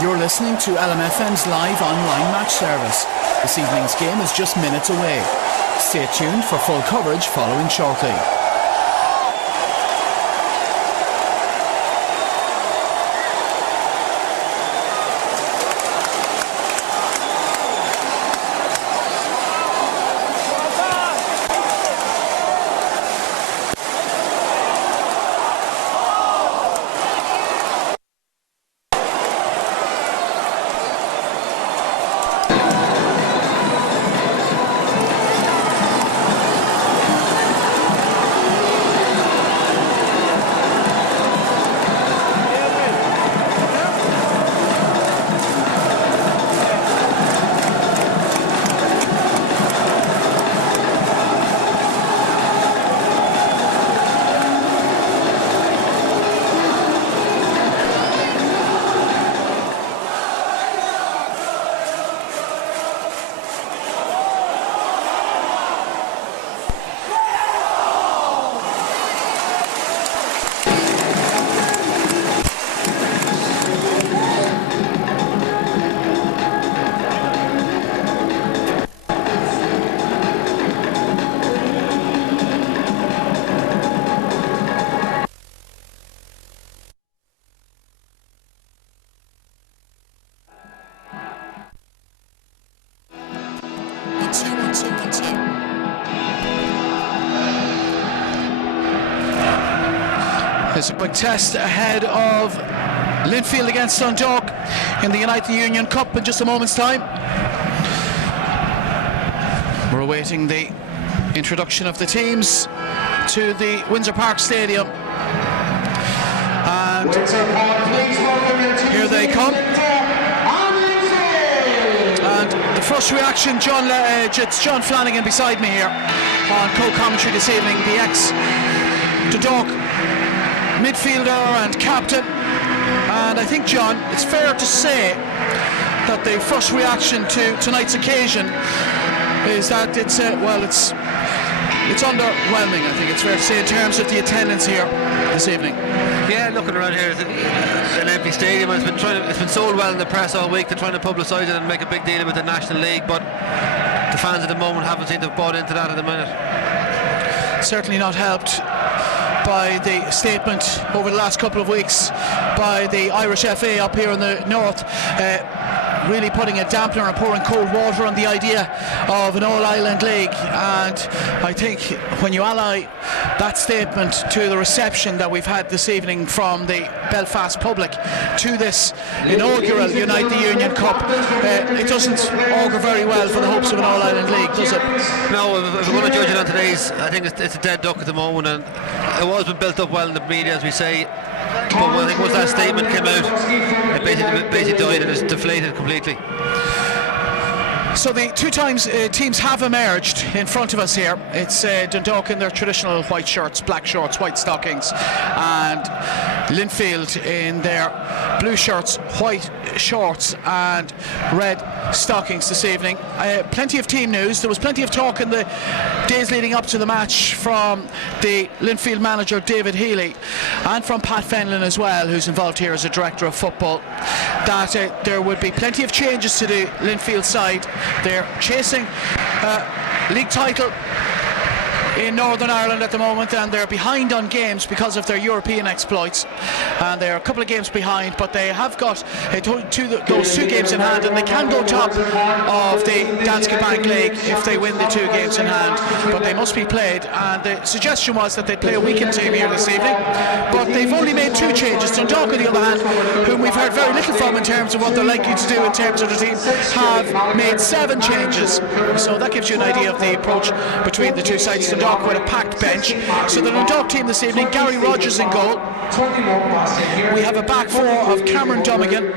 You're listening to LMFM's live online match service. This evening's game is just minutes away. Stay tuned for full coverage following shortly. There's a quick test ahead of Linfield against Dundalk in the United Union Cup in just a moment's time. We're awaiting the introduction of the teams to the Windsor Park Stadium. And here they come. And the first reaction, it's John Flanagan beside me here on co-commentary this evening, the ex-Dundalk midfielder and captain. And I think, John, it's fair to say that the first reaction to tonight's occasion is that it's underwhelming. I think it's fair to say in terms of the attendance here this evening. Yeah, looking around here, it's an empty stadium. It's been sold well in the press all week. They're trying to publicise it and make a big deal with the National League, but the fans at the moment haven't seemed to have bought into that at the minute. Certainly not helped by the statement over the last couple of weeks by the Irish FA up here in the north, really putting a dampener and pouring cold water on the idea of an all-island league. And I think when you ally that statement to the reception that we've had this evening from the Belfast public to this inaugural United Union Cup, it doesn't augur very well for the hopes of an all-island league, does it? No, if we're going to judge it on today's, I think it's a dead duck at the moment, and it was been built up well in the media, as we say. But I think once that statement came out, it basically died and it's deflated completely. So the two times teams have emerged in front of us here. It's Dundalk in their traditional white shirts, black shorts, white stockings, and Linfield in their blue shirts, white shorts and red stockings this evening. Plenty of team news. There was plenty of talk in the days leading up to the match from the Linfield manager David Healy and from Pat Fenlon as well, who's involved here as a director of football, that there would be plenty of changes to the Linfield side. They're chasing league title in Northern Ireland at the moment, and they're behind on games because of their European exploits, and they're a couple of games behind, but they have got those two games in hand, and they can go top of the Danske Bank League if they win the two games in hand, but they must be played. And the suggestion was that they'd play a weekend team here this evening, but they've only made two changes. Dundalk, on the other hand, whom we've heard very little from in terms of what they're likely to do in terms of the team, have made 7 changes, so that gives you an idea of the approach between the two sides. Dundalk with a packed bench. So the Dundalk team this evening: Gary Rogers in goal. We have a back four of Cameron Dummigan,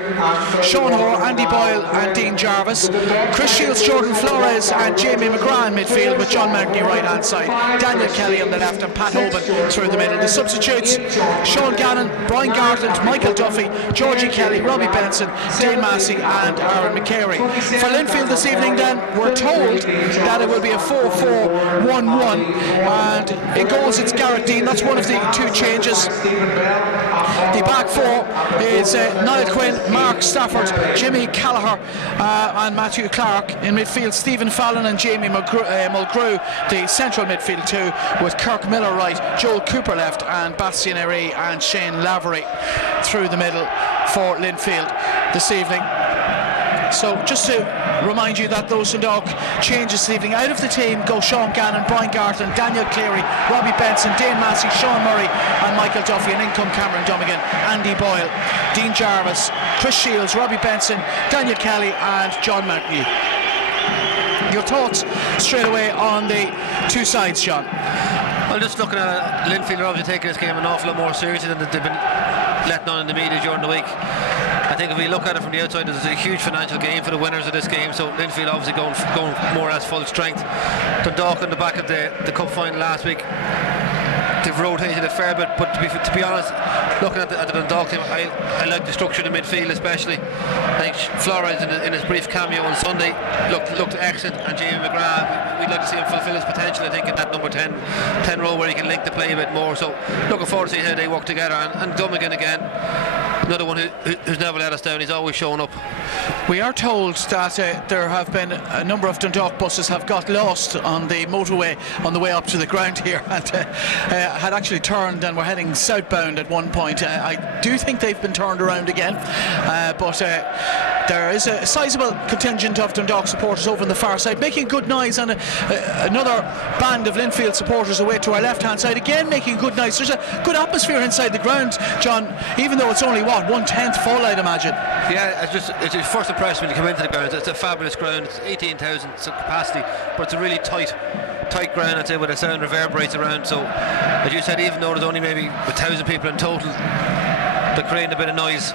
Sean Hoare, Andy Boyle and Dean Jarvis, Chris Shields, Jordan Flores and Jamie McGrath in midfield, with John Magny right hand side, Daniel Kelly on the left and Pat Hoban through the middle. The substitutes: Sean Gannon, Brian Gartland, Michael Duffy, Georgie Kelly, Robbie Benson, Dane Massey and Aaron McCary. For Linfield this evening then, we're told that it will be a 4-4-1-1 and in goals it's Gareth Dean. That's one of the two changes. The back four is Niall Quinn, Mark Stafford, Jimmy Callagher and Matthew Clark. In midfield, Stephen Fallon and Jamie Mulgrew, the central midfield two, with Kirk Miller right, Joel Cooper left, and Bastien Heré and Shane Lavery through the middle for Linfield this evening. So just to remind you that those Dundalk changes this evening: out of the team go Sean Gannon, Brian Gartland, Daniel Cleary, Robbie Benson, Dane Massey, Sean Murray and Michael Duffy, and in come Cameron Dummigan, Andy Boyle, Dean Jarvis, Chris Shields, Robbie Benson, Daniel Kelly and John Mountney. Your thoughts straight away on the two sides, John? Well, just looking at it, Linfield are obviously taking this game an awful lot more seriously than they've been letting on in the media during the week. I think if we look at it from the outside, there's a huge financial gain for the winners of this game, so Linfield obviously going more or less full strength. Dundalk on the back of the cup final last week, they've rotated a fair bit, but to be honest, looking at the Dundalk team, I like the structure of the midfield especially. I think Flores in his brief cameo on Sunday looked excellent, and Jamie McGrath, we'd like to see him fulfil his potential, I think, in that number 10 role where he can link the play a bit more. So looking forward to see how they work together, and Dummigan again, another one who's never let us down. He's always showing up. We are told that there have been a number of Dundalk buses have got lost on the motorway on the way up to the ground here, and had actually turned and were heading southbound at one point. I do think they've been turned around again, but there is a sizable contingent of Dundalk supporters over on the far side making good noise, and another band of Linfield supporters away to our left hand side again making good noise. There's a good atmosphere inside the ground, John, even though it's only 1/10 full, I'd imagine. Yeah, it's your first impression when you come into the ground. It's a fabulous ground. It's 18,000 capacity, but it's a really tight ground, I'd say, where the sound reverberates around. So as you said, even though there's only maybe 1,000 people in total, they're creating a bit of noise.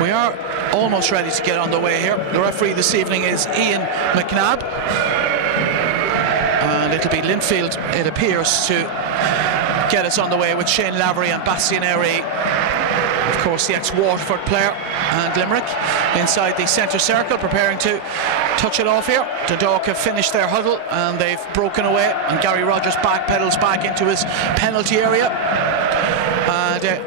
We are almost ready to get on the way here. The referee this evening is Ian McNabb, and it'll be Linfield, it appears, to get us on the way with Shane Lavery and Bastien Heré, of course the ex-Waterford player, and Limerick inside the centre circle preparing to touch it off here. Dundalk have finished their huddle and they've broken away, and Gary Rogers pedals back into his penalty area, and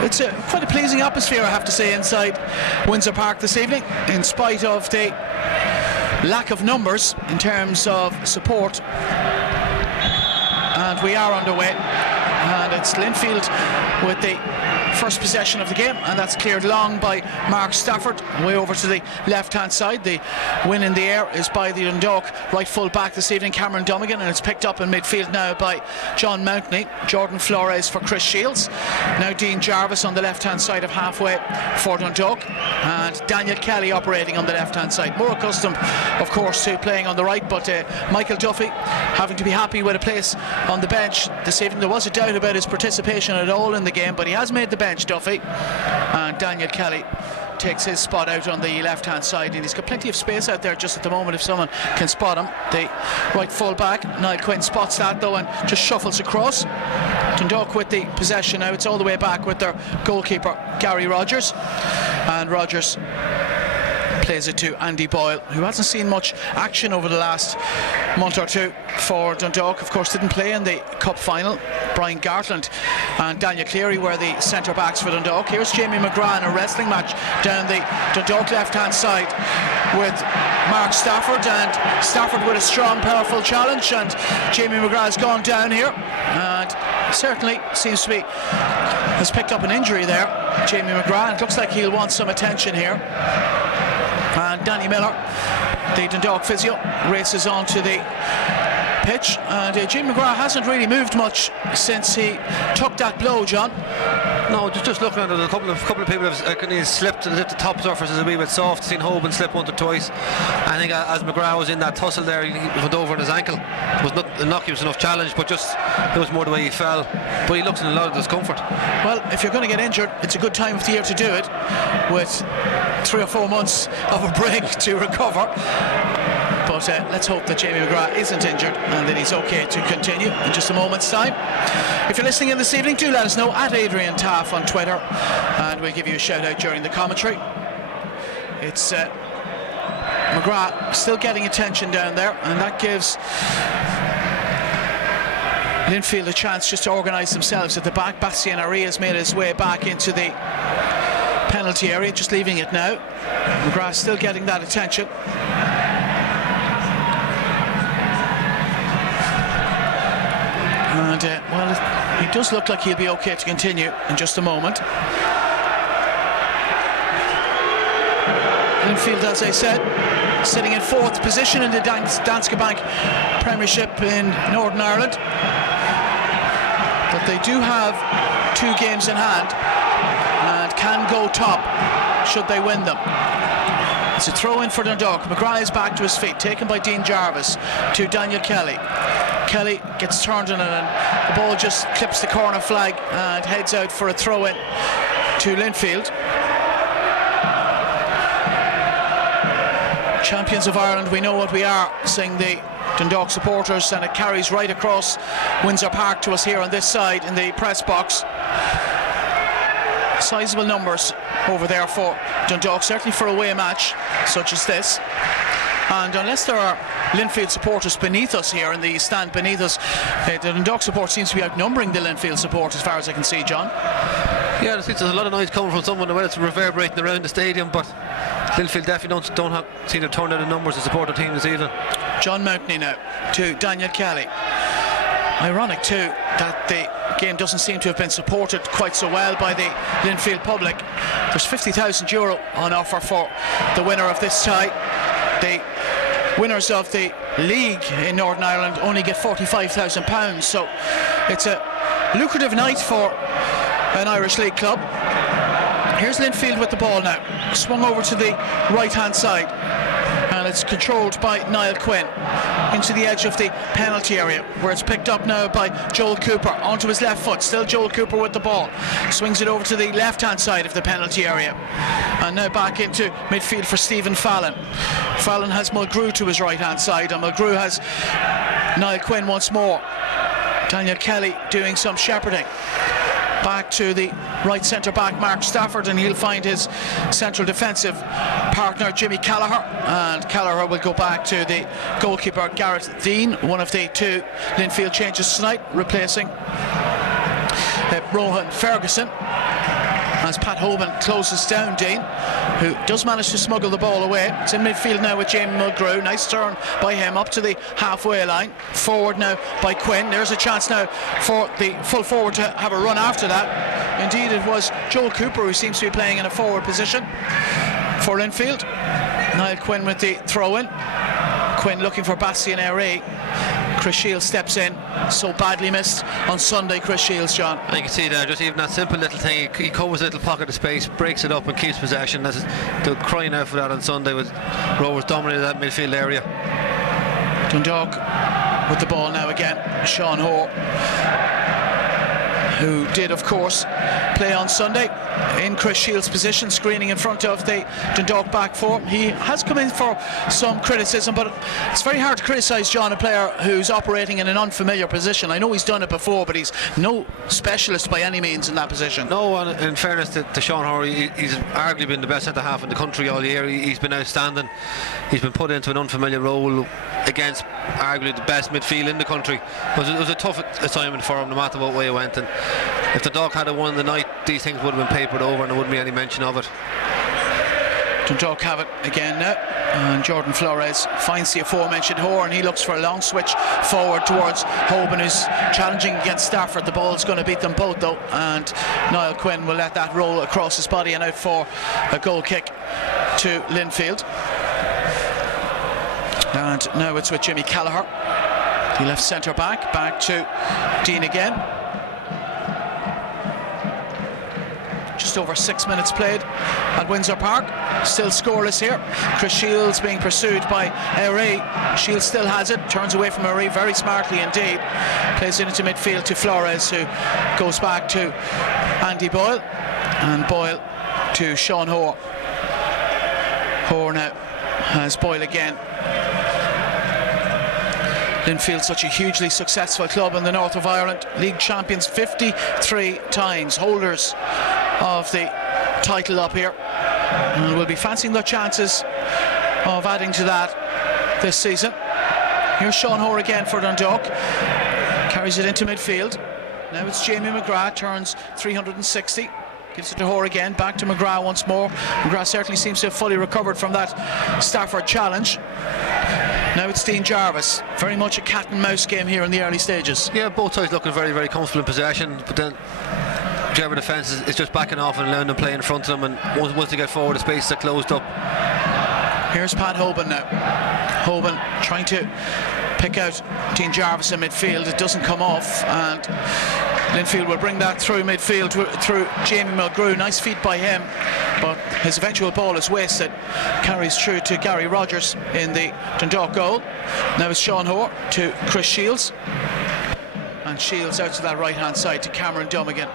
it's quite a pleasing atmosphere, I have to say, inside Windsor Park this evening, in spite of the lack of numbers in terms of support. And we are underway, and it's Linfield with the first possession of the game, and that's cleared long by Mark Stafford way over to the left hand side. The win in the air is by the Dundalk right full back this evening, Cameron Dummigan, and it's picked up in midfield now by John Mountney. Jordan Flores for Chris Shields. Now Dean Jarvis on the left hand side of halfway for Dundalk, and Daniel Kelly operating on the left hand side, more accustomed of course to playing on the right, but Michael Duffy having to be happy with a place on the bench this evening. There was a doubt about his participation at all in the game, but he has made the bench, Duffy, and Daniel Kelly takes his spot out on the left hand side, and he's got plenty of space out there just at the moment if someone can spot him. The right full back Niall Quinn spots that though and just shuffles across. Dundalk with the possession now. It's all the way back with their goalkeeper Gary Rogers, and Rogers plays it to Andy Boyle, who hasn't seen much action over the last month or two for Dundalk. Of course, didn't play in the cup final. Brian Gartland and Daniel Cleary were the centre backs for Dundalk. Here's Jamie McGrath in a wrestling match down the Dundalk left hand side with Mark Stafford, and Stafford with a strong, powerful challenge, and Jamie McGrath has gone down here and certainly seems to be has picked up an injury there, Jamie McGrath. It looks like he'll want some attention here. And Danny Miller, the Dundalk physio, races onto the pitch, and Jim McGrath hasn't really moved much since he took that blow, John. No, just looking at it, a couple of people have slipped, as if the top surface is a wee bit soft. Seen Hoban slip once or twice. I think as McGrath was in that tussle there, he went over on his ankle. It was not an innocuous enough challenge, but just it was more the way he fell. But he looks in a lot of discomfort. Well, if you're going to get injured, it's a good time of the year to do it, with 3 or 4 months of a break to recover. But let's hope that Jamie McGrath isn't injured and that he's okay to continue in just a moment's time. If you're listening in this evening, do let us know at Adrian Taff on Twitter, and we'll give you a shout out during the commentary. It's McGrath still getting attention down there, and that gives Linfield a chance just to organise themselves at the back. Bastien Aree has made his way back into the penalty area, just leaving it now. McGrath still getting that attention. And well, he does look like he'll be okay to continue in just a moment. Linfield, as I said, sitting in 4th position in the Danske Bank Premiership in Northern Ireland. But they do have 2 games in hand and can go top should they win them. It's a throw in for Dundalk. McGrath is back to his feet, taken by Dean Jarvis to Daniel Kelly. Kelly gets turned in and the ball just clips the corner flag and heads out for a throw in to Linfield. Champions of Ireland, we know what we are, saying the Dundalk supporters, and it carries right across Windsor Park to us here on this side in the press box. Sizable numbers over there for Dundalk, certainly for a away match such as this. And unless there are Linfield supporters beneath us here in the stand beneath us, the Dundalk support seems to be outnumbering the Linfield support as far as I can see, John. Yeah, there's a lot of noise coming from someone, whether it's reverberating around the stadium, but Linfield definitely don't seem to turn out the numbers to support their team this evening. John Mountney now to Daniel Kelly. Ironic too that the game doesn't seem to have been supported quite so well by the Linfield public. There's €50,000 on offer for the winner of this tie. The winners of the league in Northern Ireland only get £45,000, so it's a lucrative night for an Irish League club. Here's Linfield with the ball now, swung over to the right hand side, and it's controlled by Niall Quinn into the edge of the penalty area, where it's picked up now by Joel Cooper onto his left foot. Still Joel Cooper with the ball, swings it over to the left hand side of the penalty area, and now back into midfield for Stephen Fallon. Fallon has Mulgrew to his right hand side, and Mulgrew has Niall Quinn once more. Daniel Kelly doing some shepherding back to the right centre back Mark Stafford, and he'll find his central defensive partner Jimmy Callagher, and Callagher will go back to the goalkeeper Gareth Dean, one of the 2 Linfield changes tonight, replacing Rohan Ferguson as Pat Hoban closes down Dean, who does manage to smuggle the ball away. It's in midfield now with Jamie Mulgrew. Nice turn by him up to the halfway line. Forward now by Quinn. There's a chance now for the full forward to have a run after that. Indeed, it was Joel Cooper who seems to be playing in a forward position for Linfield. Niall Quinn with the throw-in. Quinn looking for Bastien Aree. Chris Shields steps in, so badly missed on Sunday, Chris Shields, John. And you can see there, just even that simple little thing, he covers a little pocket of space, breaks it up and keeps possession. They're crying out for that on Sunday with Rovers dominating that midfield area. Dundalk with the ball now again, Sean Hoare, who did of course play on Sunday in Chris Shields' position, screening in front of the Dundalk back four. He has come in for some criticism, but it's very hard to criticise, John, a player who's operating in an unfamiliar position. I know he's done it before, but he's no specialist by any means in that position. No, and in fairness to Sean Hoare, he's arguably been the best centre half in the country all year. He's been outstanding. He's been put into an unfamiliar role against arguably the best midfield in the country. But it was a tough assignment for him no matter what way it went, and if the Dundalk had won the night, these things would have been papered over and there wouldn't be any mention of it. Dundalk have it again now, and Jordan Flores finds the aforementioned Hoare, and he looks for a long switch forward towards Hoban, who's challenging against Stafford. The ball's going to beat them both though, and Niall Quinn will let that roll across his body and out for a goal kick to Linfield. And now it's with Jimmy Callagher, the left centre back to Dean again. Just over 6 minutes played at Windsor Park. Still scoreless here. Chris Shields being pursued by Aree. Shields still has it, turns away from Aree very smartly indeed. Plays it into midfield to Flores, who goes back to Andy Boyle, and Boyle to Sean Hoare. Hoare now has Boyle again. Linfield, such a hugely successful club in the north of Ireland, league champions 53 times, holders of the title up here, and will be fancying their chances of adding to that this season. Here's Sean Hoare again for Dundalk. Carries it into midfield. Now it's Jamie McGrath, turns 360. Gives it to Hoare again, back to McGrath once more. McGrath certainly seems to have fully recovered from that Stafford challenge. Now it's Dean Jarvis. Very much a cat and mouse game here in the early stages. Yeah, both sides looking very, very comfortable in possession, but then German defence is just backing off and allowing them to play in front of them, and once they get forward, the spaces are closed up. Here's Pat Hoban now. Hoban trying to pick out Dean Jarvis in midfield. It doesn't come off, and Linfield will bring that through midfield through Jamie Mulgrew. Nice feed by him, but his eventual ball is wasted. Carries through to Gary Rogers in the Dundalk goal. Now it's Sean Hoare to Chris Shields, and Shields out to that right hand side to Cameron Dummigan.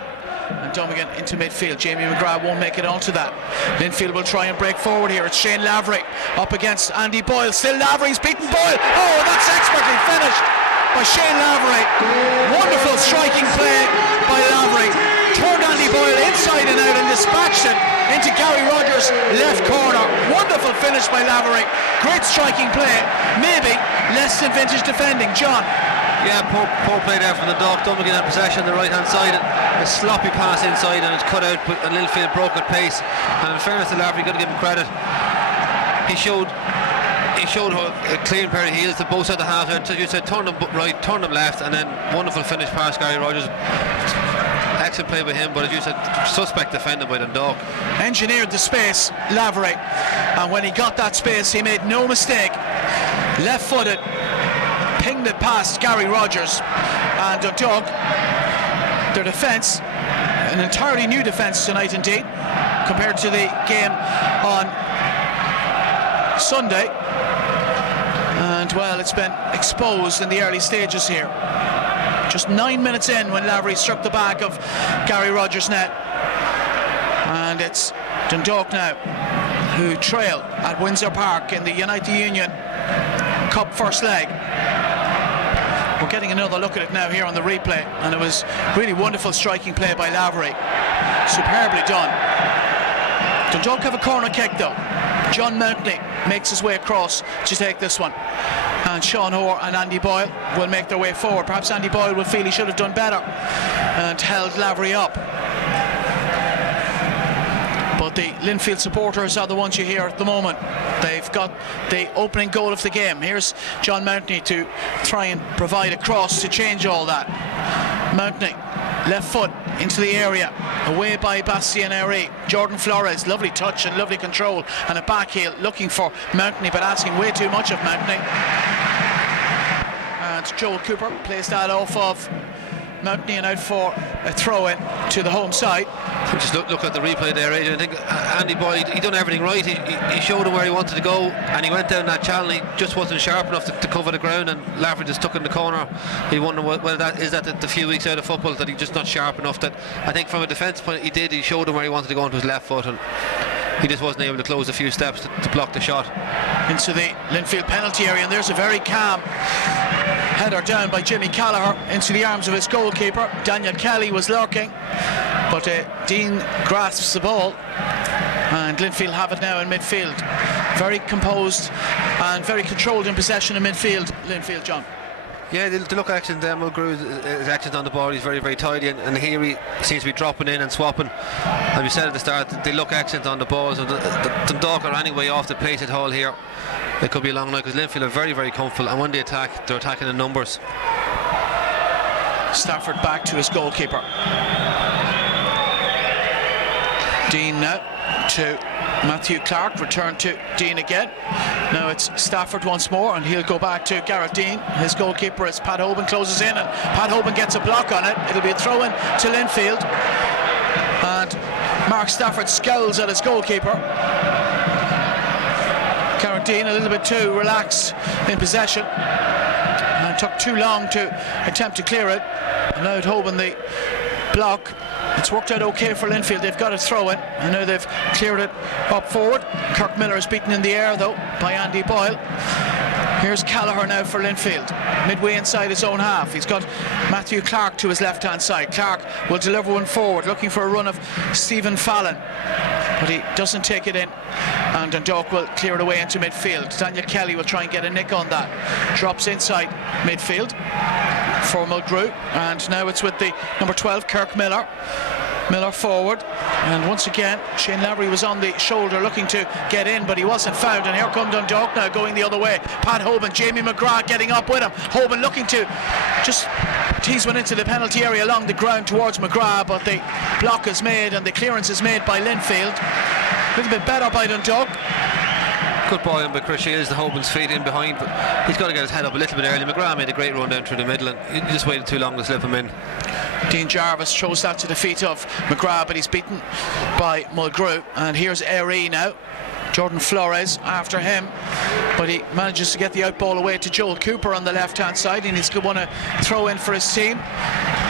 And Dummigan into midfield. Jamie McGrath won't make it onto that. Linfield will try and break forward here. It's Shane Lavery up against Andy Boyle. Still Lavery's beaten Boyle. Oh, that's expertly finished by Shane Lavery. Wonderful striking play by Lavery. Turned Andy Boyle inside and out and dispatched it into Gary Rogers' left corner. Wonderful finish by Lavery. Great striking play. Maybe less than vintage defending. John. Yeah, poor play there from the Dundalk. Dummigan in possession on the right hand side. A sloppy pass inside and it's cut out, but Linfield broke at pace. And in fairness to Lavery, you've got to give him credit. He showed a clean pair of heels to both sides of the half. So you said turn them right, turn them left, and then wonderful finish past Gary Rogers. Excellent play by him, but as you said, suspect defended by Dundalk. Engineered the space, Lavery, and when he got that space, he made no mistake. Left-footed, pinged it past Gary Rogers, and Dundalk, their defence, an entirely new defence tonight indeed, compared to the game on Sunday. And well, it's been exposed in the early stages here. Just 9 minutes in when Lavery struck the back of Gary Rogers' net. And it's Dundalk now who trail at Windsor Park in the United Union Cup first leg. We're getting another look at it now here on the replay, and it was really wonderful striking play by Lavery. Superbly done. Dundalk have a corner kick though. John Mountney makes his way across to take this one, and Sean Hoare and Andy Boyle will make their way forward. Perhaps Andy Boyle will feel he should have done better and held Lavery up. But the Linfield supporters are the ones you hear at the moment. They've got the opening goal of the game. Here's John Mountney to try and provide a cross to change all that. Mountney, left foot into the area, away by Bastien Heré. Jordan Flores, lovely touch and lovely control, and a back heel looking for Mountney, but asking way too much of Mountney. And Joel Cooper plays that off of Mountney and out for a throw-in to the home side. Just look at the replay there, Adrian. I think Andy Boyle, he done everything right. He showed him where he wanted to go, and he went down that channel. He just wasn't sharp enough to cover the ground, and Lavery just took in the corner. He wonder whether that is that the few weeks out of football that he's just not sharp enough. That I think from a defence point, he showed him where he wanted to go onto his left foot, and he just wasn't able to close a few steps to block the shot. Into the Linfield penalty area, and there's a very calm header down by Jimmy Callagher into the arms of his goalkeeper. Daniel Kelly was lurking, but Dean grasps the ball, and Linfield have it now in midfield. Very composed and very controlled in possession in midfield, Linfield, John. Yeah, the look action there, Mulgrew, his actions on the ball, he's very, very tidy, and here he seems to be dropping in and swapping. As we said at the start, the look actions on the balls, and the Dundalk are anyway off the place at Hull here. It could be a long night because Linfield are very, very comfortable, and when they attack, they're attacking in numbers. Stafford back to his goalkeeper. Dean now to Matthew Clark, return to Dean again. Now it's Stafford once more, and he'll go back to Gareth Dean. His goalkeeper is Pat Hoban, closes in, and Pat Hoban gets a block on it. It'll be a throw-in to Linfield, and Mark Stafford scowls at his goalkeeper. Gareth Dean a little bit too relaxed in possession, and took too long to attempt to clear it. Allowed Hoban the block. It's worked out okay for Linfield. They've got a throw in, and now they've cleared it up forward. Kirk Miller is beaten in the air though by Andy Boyle. Here's Callagher now for Linfield, midway inside his own half. He's got Matthew Clark to his left hand side. Clark will deliver one forward, looking for a run of Stephen Fallon. but he doesn't take it in, and Dundalk will clear it away into midfield. Daniel Kelly will try and get a nick on that. Drops inside midfield for Mulgrew, and now it's with the number 12, Kirk Miller. Miller forward, and once again Shane Lavery was on the shoulder looking to get in, but he wasn't found, and here come Dundalk now going the other way. Pat Hoban, Jamie McGrath getting up with him. Hoban looking to just tease one into the penalty area along the ground towards McGrath, but the block is made and the clearance is made by Linfield. A little bit better by Dundalk. Good ball in by Chris Shields, the Hoban's feet in behind, but he's got to get his head up a little bit early. McGrath made a great run down through the middle, and he just waited too long to slip him in. Dean Jarvis throws that to the feet of McGrath, but he's beaten by Mulgrew. And here's Airey now. Jordan Flores after him, but he manages to get the out ball away to Joel Cooper on the left hand side, and he's going to want to throw in for his team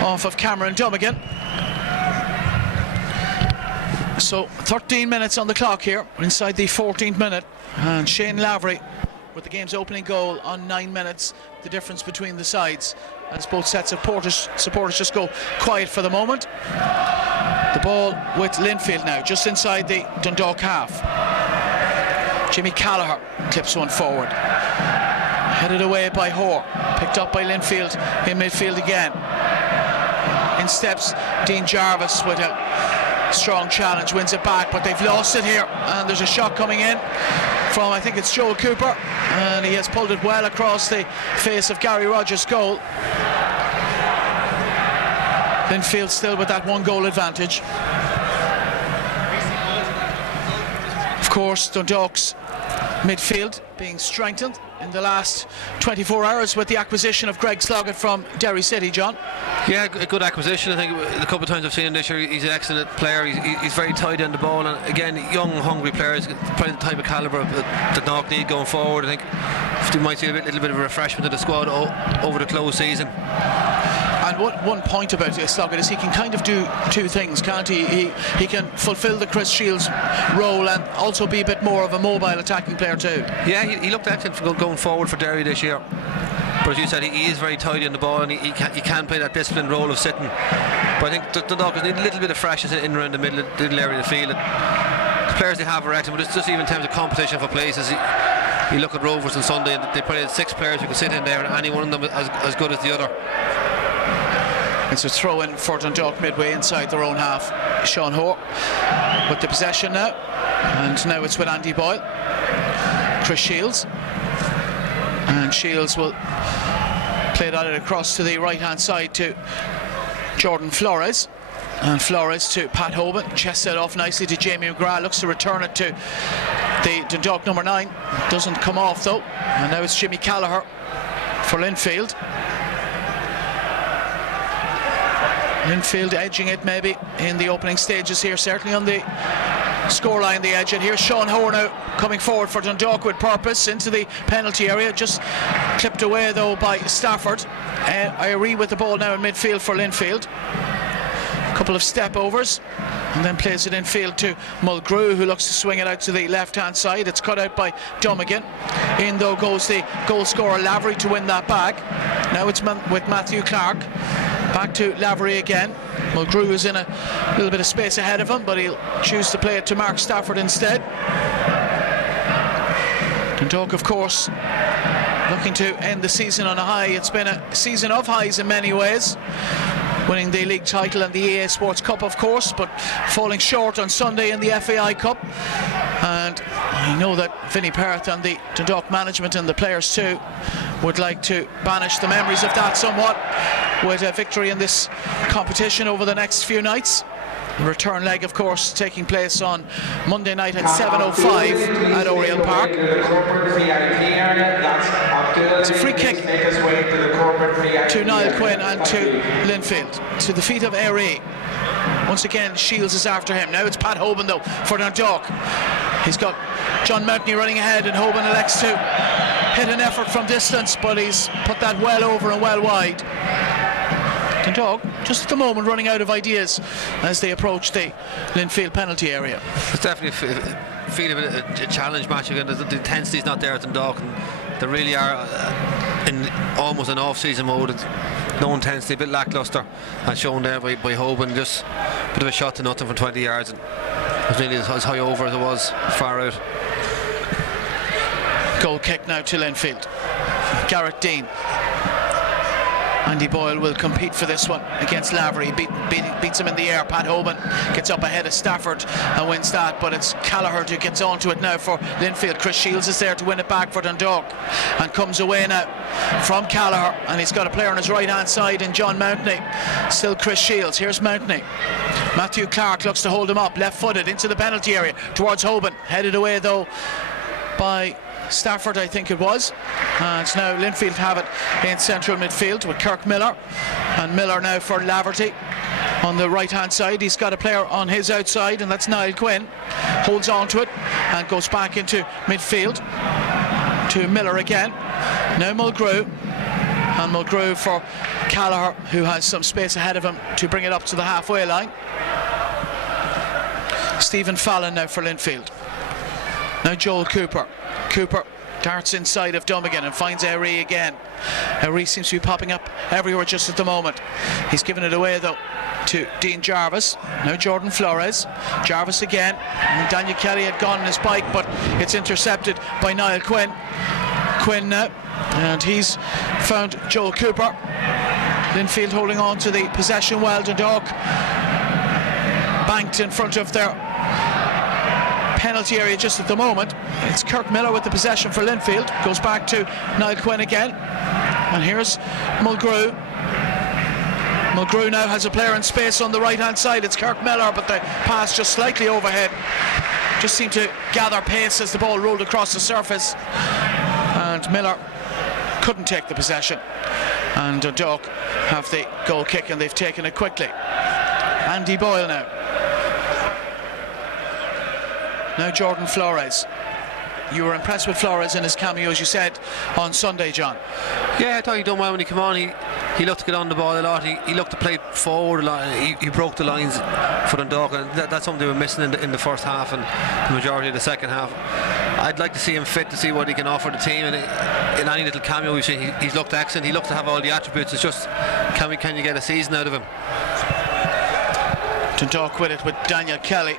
off of Cameron Dummigan. So 13 minutes on the clock here, inside the 14th minute, and Shane Lavery with the game's opening goal on 9 minutes, the difference between the sides, as both sets of supporters just go quiet for the moment. The ball with Linfield now, just inside the Dundalk half. Jimmy Callagher clips one forward, headed away by Hoare, picked up by Linfield in midfield again. In steps Dean Jarvis with a strong challenge, wins it back, but they've lost it here, and there's a shot coming in from, I think it's Joel Cooper, and he has pulled it well across the face of Gary Rogers' goal. Linfield still with that 1 goal advantage. Of course, Dundalk's midfield being strengthened in the last 24 hours with the acquisition of Greg Sloggett from Derry City, John. Yeah, a good acquisition. I think a couple of times I've seen him this year, he's an excellent player. He's very tidy on the ball, and again, young, hungry players, probably the type of calibre that Dundalk need going forward. I think we might see a little bit of a refreshment of the squad over the close season. And one point about Sloggett is he can kind of do two things, can't he? He can fulfil the Chris Shields role and also be a bit more of a mobile attacking player too. Yeah, he looked excellent for going forward for Derry this year. But as you said, he is very tidy on the ball, and he can play that disciplined role of sitting. But I think the Dundalk need a little bit of freshness in around the middle area of the field. The players they have are excellent, but it's just even in terms of competition for places. You look at Rovers on Sunday, and they probably had 6 players who could sit in there, and any one of them as good as the other. It's a throw in for Dundalk midway inside their own half. Sean Hoare with the possession now, and now it's with Andy Boyle. Chris Shields, and Shields will play that across to the right hand side to Jordan Flores, and Flores to Pat Hoban, chests it off nicely to Jamie McGrath, looks to return it to the Dundalk number 9, doesn't come off though, and now it's Jimmy Callagher for Linfield. Linfield edging it maybe in the opening stages here, certainly on the scoreline, the edge. And here's Sean Hoare now coming forward for Dundalk with purpose into the penalty area, just clipped away though by Stafford. Irie with the ball now in midfield for Linfield. A couple of step overs, and then plays it infield to Mulgrew, who looks to swing it out to the left hand side. It's cut out by Dummigan. In though goes the goal scorer Lavery to win that back. Now it's with Matthew Clark. Back to Lavery again. Mulgrew is in a little bit of space ahead of him, but he'll choose to play it to Mark Stafford instead. Dundalk, of course, looking to end the season on a high. It's been a season of highs in many ways, winning the league title and the EA Sports Cup, of course, but falling short on Sunday in the FAI Cup. And I know that Vinnie Perth and the Dundalk management and the players too would like to banish the memories of that somewhat with a victory in this competition over the next few nights. The return leg, of course, taking place on Monday night at 7:05 at Oriel Park. It's a free kick to Niall Quinn and to Linfield, to the feet of Airey. Once again, Shields is after him. Now it's Pat Hoban though for Dundalk. He's got John Mountney running ahead, and Hoban elects to hit an effort from distance, but he's put that well over and well wide. Dundalk just at the moment running out of ideas as they approach the Linfield penalty area. It's definitely a feel of a challenge match again. The intensity's not there at Dundalk, and they really are in almost an off-season mode. It's no intensity, a bit lacklustre, and shown there by Hoban, just a bit of a shot to nothing from 20 yards. And was nearly as high over as it was far out. Goal kick now to Linfield. Garrett Dean. Andy Boyle will compete for this one against Lavery. Beats him in the air. Pat Hoban gets up ahead of Stafford and wins that, but it's Callagher who gets onto it now for Linfield. Chris Shields is there to win it back for Dundalk and comes away now from Callagher, and he's got a player on his right hand side in John Mountney. Still Chris Shields. Here's Mountney. Matthew Clark looks to hold him up, left footed into the penalty area towards Hoban, headed away though by Stafford, I think it was. And now Linfield have it in central midfield with Kirk Miller, and Miller now for Laverty on the right hand side. He's got a player on his outside, and that's Niall Quinn. Holds on to it and goes back into midfield to Miller again. Now Mulgrew, and Mulgrew for Callagher, who has some space ahead of him to bring it up to the halfway line. Stephen Fallon now for Linfield. Now Joel Cooper. Cooper darts inside of Dummigan and finds Erie again. Erie seems to be popping up everywhere just at the moment. He's given it away though to Dean Jarvis. Now Jordan Flores. Jarvis again. And Daniel Kelly had gone on his bike, but it's intercepted by Niall Quinn. Quinn now, and he's found Joel Cooper. Linfield holding on to the possession well. Dundalk banked in front of their penalty area just at the moment. It's Kirk Miller with the possession for Linfield. Goes back to Niall Quinn again, and here's Mulgrew. Mulgrew now has a player in space on the right hand side. It's Kirk Miller, but the pass just slightly overhead. Just seemed to gather pace as the ball rolled across the surface, and Miller couldn't take the possession, and Dundalk have the goal kick, and they've taken it quickly. Andy Boyle now. Now Jordan Flores. You were impressed with Flores in his cameo, as you said on Sunday, John. Yeah, I thought he done well when he came on. He looked to get on the ball a lot. He looked to play forward a lot. He broke the lines for Dundalk, and that's something they were missing in the first half and the majority of the second half. I'd like to see him fit, to see what he can offer the team, and in any little cameo we've seen, he's looked excellent. He looked to have all the attributes. It's just, can you get a season out of him? Dundalk with it with Daniel Kelly.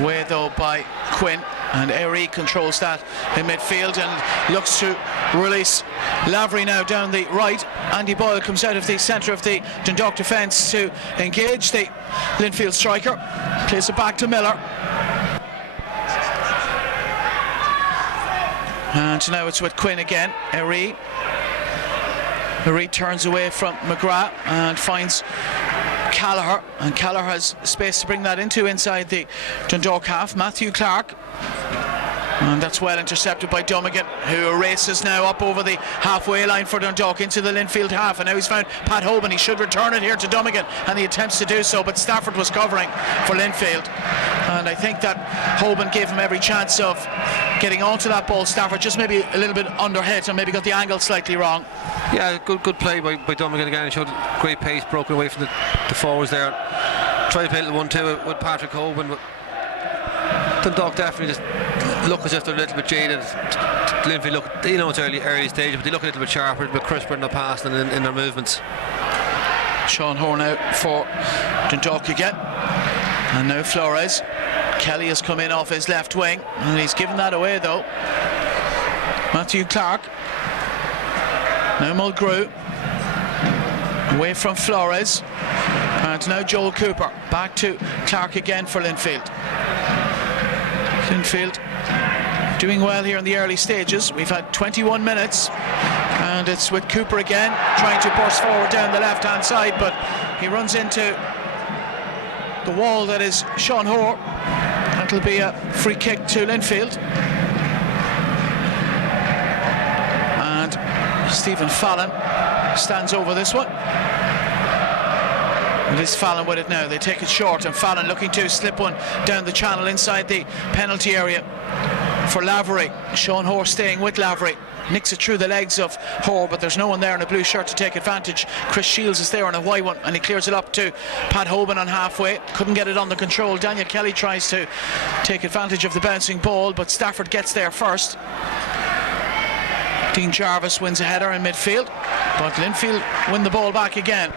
Away though by Quinn, and Erie controls that in midfield and looks to release Lavery now down the right. Andy Boyle comes out of the centre of the Dundalk defence to engage the Linfield striker, plays it back to Miller, and now it's with Quinn again. Erie turns away from McGrath and finds Callagher, and Callagher has space to bring that into inside the Dundalk half. Matthew Clark, and that's well intercepted by Dummigan, who races now up over the halfway line for Dundalk into the Linfield half, and now he's found Pat Hoban. He should return it here to Dummigan, and he attempts to do so, but Stafford was covering for Linfield, and I think that Hoban gave him every chance of getting onto that ball. Stafford just maybe a little bit underhit and maybe got the angle slightly wrong. Yeah, good play by Dummigan again. He showed great pace, broken away from the forwards there. Tried to play a little 1-2 with Patrick Hoban, but Dundalk definitely just look as if they're a little bit jaded. Linfield look, it's early stage, but they look a little bit sharper, a bit crisper in their pass and in their movements. Sean Horn out for Dundalk again, and now Flores. Kelly has come in off his left wing, and he's given that away though. Matthew Clark. Now Mulgrew. Away from Flores, and now Joel Cooper. Back to Clark again for Linfield. Linfield doing well here in the early stages. We've had 21 minutes, and it's with Cooper again, trying to burst forward down the left hand side, but he runs into the wall that is Sean Hoare. That'll be a free kick to Linfield, and Stephen Fallon stands over this one. It is Fallon with it now. They take it short, and Fallon looking to slip one down the channel inside the penalty area for Lavery. Sean Hoare staying with Lavery. Nicks it through the legs of Hoare, but there's no one there in a blue shirt to take advantage. Chris Shields is there on a white one, and he clears it up to Pat Hoban on halfway. Couldn't get it under control. Daniel Kelly tries to take advantage of the bouncing ball, but Stafford gets there first. Dean Jarvis wins a header in midfield, but Linfield win the ball back again.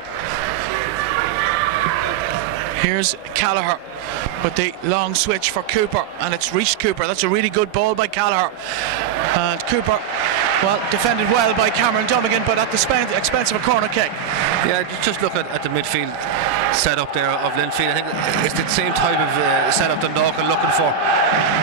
Here's Callagher with the long switch for Cooper, and it's reached Cooper. That's a really good ball by Callagher, and Cooper, well, defended well by Cameron Dummigan, but at the expense of a corner kick. Yeah, just look at the midfield setup there of Linfield. I think it's the same type of setup Dundalk are looking for,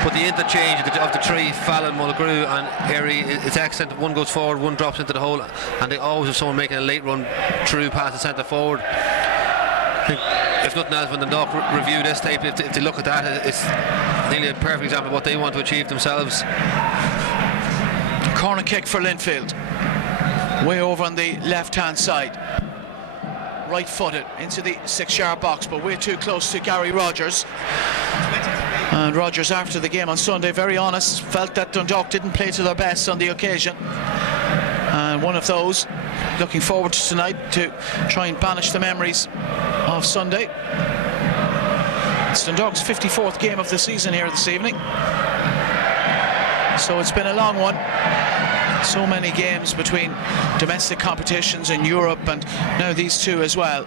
but the interchange of the three, Fallon, Mulgrew and Erie, is excellent. One goes forward, one drops into the hole, and they always have someone making a late run through past the centre forward. I think, if nothing else, when Dundalk review this tape, if they look at that, it's nearly a perfect example of what they want to achieve themselves. Corner kick for Linfield, way over on the left hand side, right footed into the 6-yard box, but way too close to Gary Rogers. And Rogers, after the game on Sunday, very honest, felt that Dundalk didn't play to their best on the occasion, and one of those, looking forward to tonight to try and banish the memories of Sunday. It's Dundalk's 54th game of the season here this evening, so it's been a long one. So many games between domestic competitions in Europe, and now these two as well.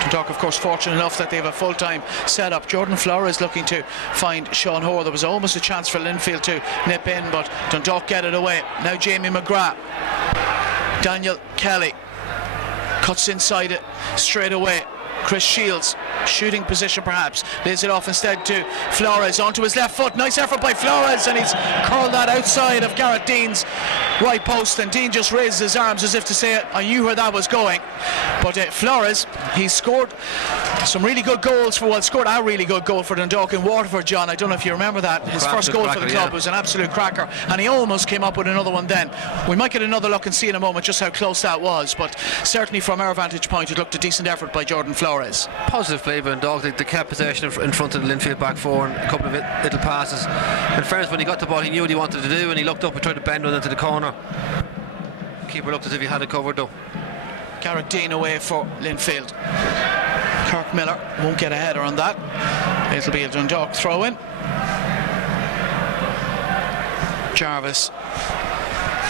Dundalk, of course, fortunate enough that they have a full-time setup. Jordan Flores looking to find Sean Hoare. There was almost a chance for Linfield to nip in, but Dundalk get it away. Now Jamie McGrath. Daniel Kelly cuts inside it straight away. Chris Shields, shooting position perhaps, lays it off instead to Flores, onto his left foot. Nice effort by Flores, and he's curled that outside of Garrett Dean's right post, and Dean just raises his arms as if to say, I knew where that was going. But Flores, he scored some really good goals scored a really good goal for Dundalk in Waterford, John. I don't know if you remember that. His first goal for the club was an absolute cracker, and he almost came up with another one then. We might get another look and see in a moment just how close that was, but certainly from our vantage point it looked a decent effort by Jordan Flores. Positive play by Dundalk. They kept possession in front of the Linfield back four, and a couple of little passes. In fairness, when he got the ball, he knew what he wanted to do, and he looked up and tried to bend one into the corner. Keeper looked as if he had it covered though. Garrett Dean away for Linfield. Kirk Miller won't get a header on that. It'll be a Dundalk throw in. Jarvis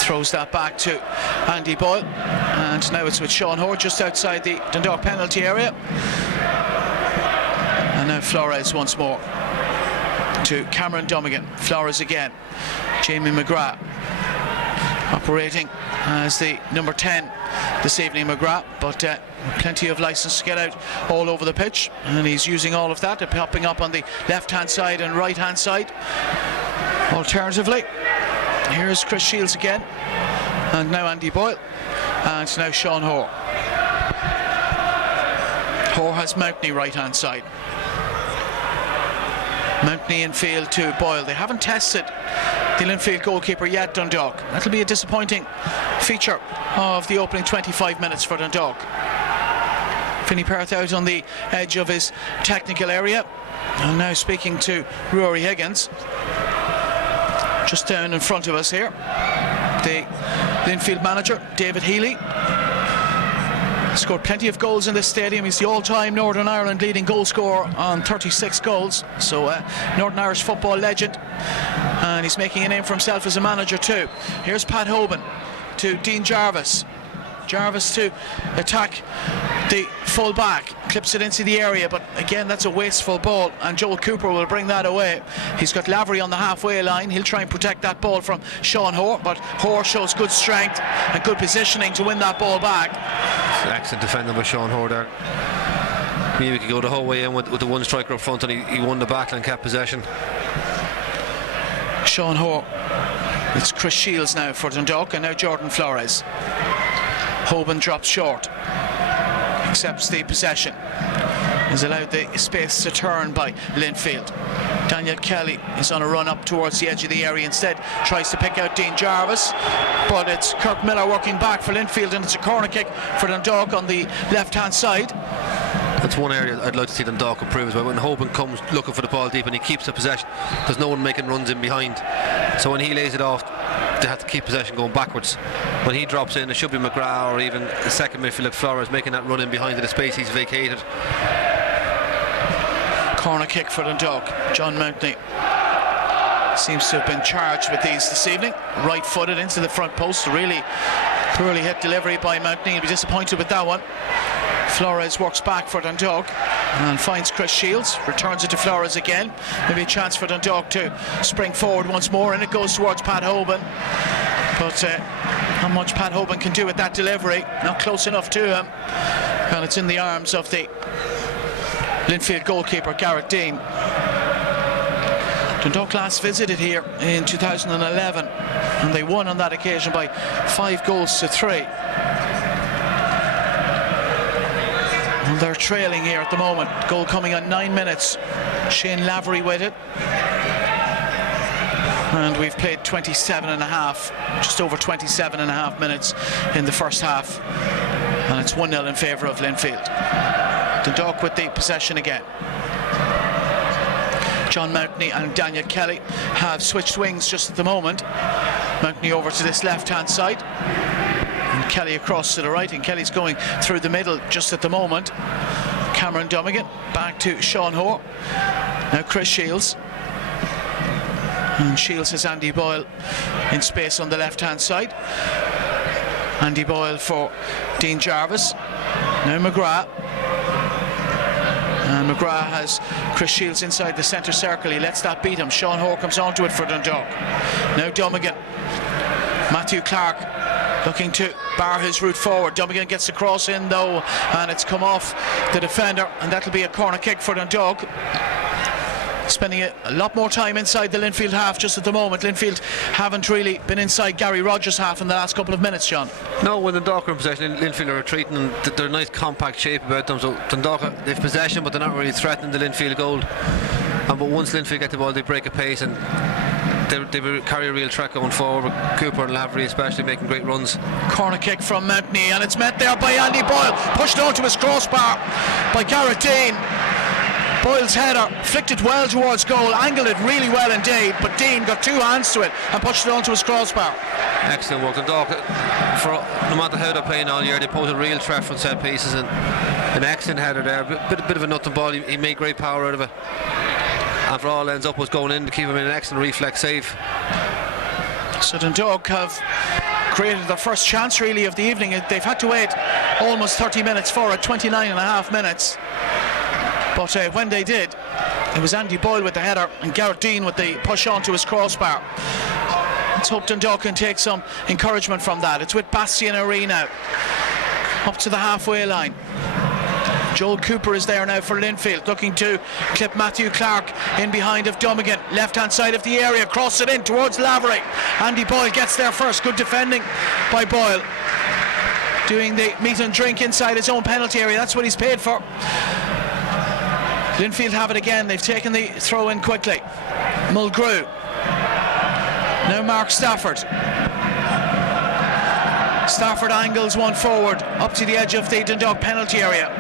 throws that back to Andy Boyle, and now it's with Sean Hoare just outside the Dundalk penalty area. And now Flores once more to Cameron Dummigan. Flores again. Jamie McGrath operating as the number 10 this evening, McGrath, but plenty of license to get out all over the pitch, and he's using all of that. They're popping up on the left hand side and right hand side. Alternatively, here's Chris Shields again, and now Andy Boyle, and now Sean Hoare. Hoare has Mountney right hand side. Mountney in field to Boyle. They haven't tested the Linfield goalkeeper yet, Dundalk. That'll be a disappointing feature of the opening 25 minutes for Dundalk. Finney Perth out on the edge of his technical area, and now speaking to Rory Higgins. Just down in front of us here, the Linfield manager, David Healy. Scored plenty of goals in this stadium. He's the all-time Northern Ireland leading goal scorer on 36 goals. So Northern Irish football legend, and he's making a name for himself as a manager too. Here's Pat Hoban to Dean Jarvis. Jarvis to attack the full back, clips it into the area, but again that's a wasteful ball, and Joel Cooper will bring that away. He's got Lavery on the halfway line. He'll try and protect that ball from Sean Hoare, but Hoare shows good strength and good positioning to win that ball back. Excellent defending by Sean Hoare there. Maybe we could go the whole way in with the one striker up front, and he won the back and kept possession. Sean Hoare. It's Chris Shields now for Dundalk, and now Jordan Flores. Hoban drops short, accepts the possession, has allowed the space to turn by Linfield. Daniel Kelly is on a run up towards the edge of the area, instead tries to pick out Dean Jarvis, but it's Kirk Miller working back for Linfield, and it's a corner kick for Dundalk on the left hand side. That's one area I'd like to see Dundalk improve as well. When Hoban comes looking for the ball deep and he keeps the possession, there's no one making runs in behind, so when he lays it off, they have to keep possession going backwards. When he drops in, it should be McGrath or even the second midfield like Flores making that run in behind the space he's vacated. Corner kick for Dundalk. John Mountney seems to have been charged with these this evening. Right footed into the front post. Really poorly hit delivery by Mountney. He'll be disappointed with that one. Flores works back for Dundalk and finds Chris Shields, returns it to Flores again. Maybe a chance for Dundalk to spring forward once more, and it goes towards Pat Hoban. But how much Pat Hoban can do with that delivery, not close enough to him. And it's in the arms of the Linfield goalkeeper Garrett Dean. Dundalk last visited here in 2011 and they won on that occasion by 5-3. And they're trailing here at the moment. Goal coming on 9 minutes. Shane Lavery with it. And we've played 27.5, just over 27.5 minutes in the first half. And it's 1-0 in favour of Linfield. Dundalk with the possession again. John Mountney and Daniel Kelly have switched wings just at the moment. Mountney over to this left-hand side. And Kelly across to the right, and Kelly's going through the middle just at the moment. Cameron Dummigan back to Sean Hoare. Now Chris Shields. And Shields has Andy Boyle in space on the left-hand side. Andy Boyle for Dean Jarvis. Now McGrath. And McGrath has Chris Shields inside the centre circle. He lets that beat him. Sean Hoare comes onto it for Dundalk. Now Dummigan. Matthew Clark looking to bar his route forward. Dummigan gets the cross in though, and it's come off the defender, and that'll be a corner kick for Dundalk. Spending a lot more time inside the Linfield half just at the moment. Linfield haven't really been inside Gary Rogers' half in the last couple of minutes, John. No, when Dundalk are in possession, Linfield are retreating, and they're a nice compact shape about them. So Dundalk, they've possession, but they're not really threatening the Linfield goal. But once Linfield get the ball, they break a pace, and they will carry a real threat going forward, with Cooper and Lavery especially making great runs. Corner kick from Mountney, and it's met there by Andy Boyle, pushed onto his crossbar by Garrett Dean. Boyle's header flicked it well towards goal, angled it really well indeed, but Dean got two hands to it and pushed it onto his crossbar. Excellent work. Dundalk, no matter how they're playing all year, they pose a real threat from set pieces, and an excellent header there. Bit of a nothing ball. He made great power out of it, and for all ends up was going in to keep him in an excellent reflex save. So Dundalk have created their first chance really of the evening. They've had to wait almost 30 minutes for it, 29.5 minutes. But when they did, it was Andy Boyle with the header and Garrett Dean with the push onto his crossbar. Let's hope Dundalk can take some encouragement from that. It's with Bastien Arena up to the halfway line. Joel Cooper is there now for Linfield, looking to clip Matthew Clark in behind of Dummigan, left hand side of the area, cross it in towards Lavery. Andy Boyle gets there first. Good defending by Boyle, doing the meat and drink inside his own penalty area. That's what he's paid for. Linfield have it again. They've taken the throw in quickly. Mulgrew. Now Mark Stafford. Stafford angles one forward up to the edge of the Dundalk penalty area.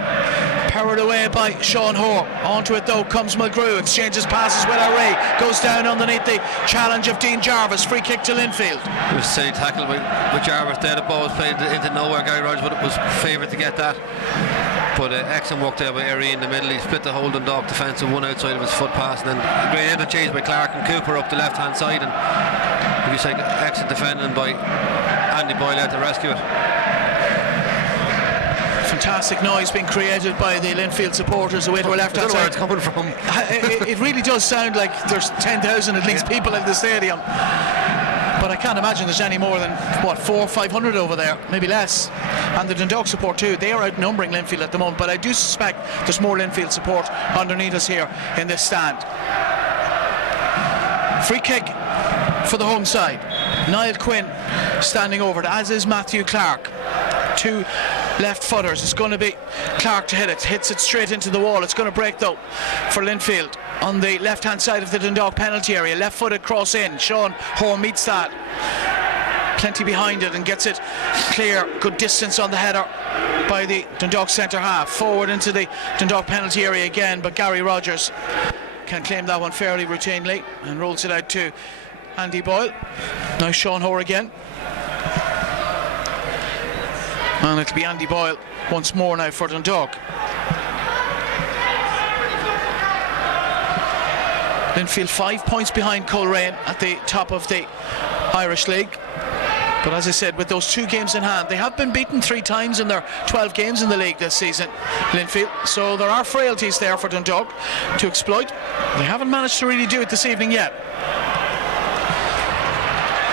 Powered away by Sean Hoare. Onto it though comes Mulgrew. Exchanges passes with Array. Goes down underneath the challenge of Dean Jarvis. Free kick to Linfield. It was a silly tackle with Jarvis there. The ball was played into nowhere. Gary Rogers was favoured to get that. But excellent work there by Erie in the middle. He split the whole Dundalk defence with one outside of his foot pass, and then a great interchange by Clark and Cooper up the left hand side, and if you say excellent defending by Andy Boyle there to rescue it. Fantastic noise being created by the Linfield supporters away to our left hand side. Where it's coming from. It really does sound like there's 10,000 at least people in the stadium. But I can't imagine there's any more than, what, 400 or 500 over there, maybe less. And the Dundalk support too, they are outnumbering Linfield at the moment, but I do suspect there's more Linfield support underneath us here in this stand. Free kick for the home side. Niall Quinn standing over it, as is Matthew Clark. Two left footers. It's going to be Clark to hit it. Hits it straight into the wall. It's going to break though for Linfield on the left hand side of the Dundalk penalty area. Left footed cross in. Sean Hoare meets that. Plenty behind it and gets it clear. Good distance on the header by the Dundalk centre half. Forward into the Dundalk penalty area again, but Gary Rogers can claim that one fairly routinely and rolls it out to Andy Boyle. Now Sean Hoare again. And it'll be Andy Boyle once more now for Dundalk. Linfield 5 points behind Coleraine at the top of the Irish League. But as I said, with those 2 games in hand, they have been beaten 3 times in their 12 games in the league this season, Linfield. So there are frailties there for Dundalk to exploit. They haven't managed to really do it this evening yet.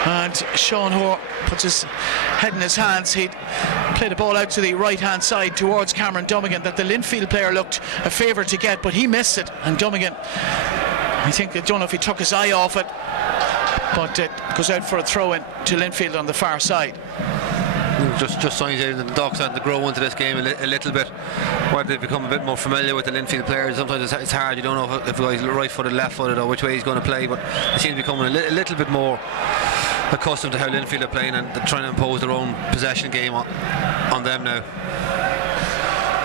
And Sean Hoare puts his head in his hands. He'd played the ball out to the right hand side towards Cameron Dummigan that the Linfield player looked a favourite to get, but he missed it. And Dummigan, I don't know if he took his eye off it, but it goes out for a throw in to Linfield on the far side. Just signs out that the Dogs starting to grow into this game a little bit, where they've become a bit more familiar with the Linfield players. Sometimes it's hard, you don't know if the guy's right-footed, left-footed, or which way he's going to play, but they seem to be becoming a little bit more accustomed to how Linfield are playing, and they're trying to impose their own possession game on them now.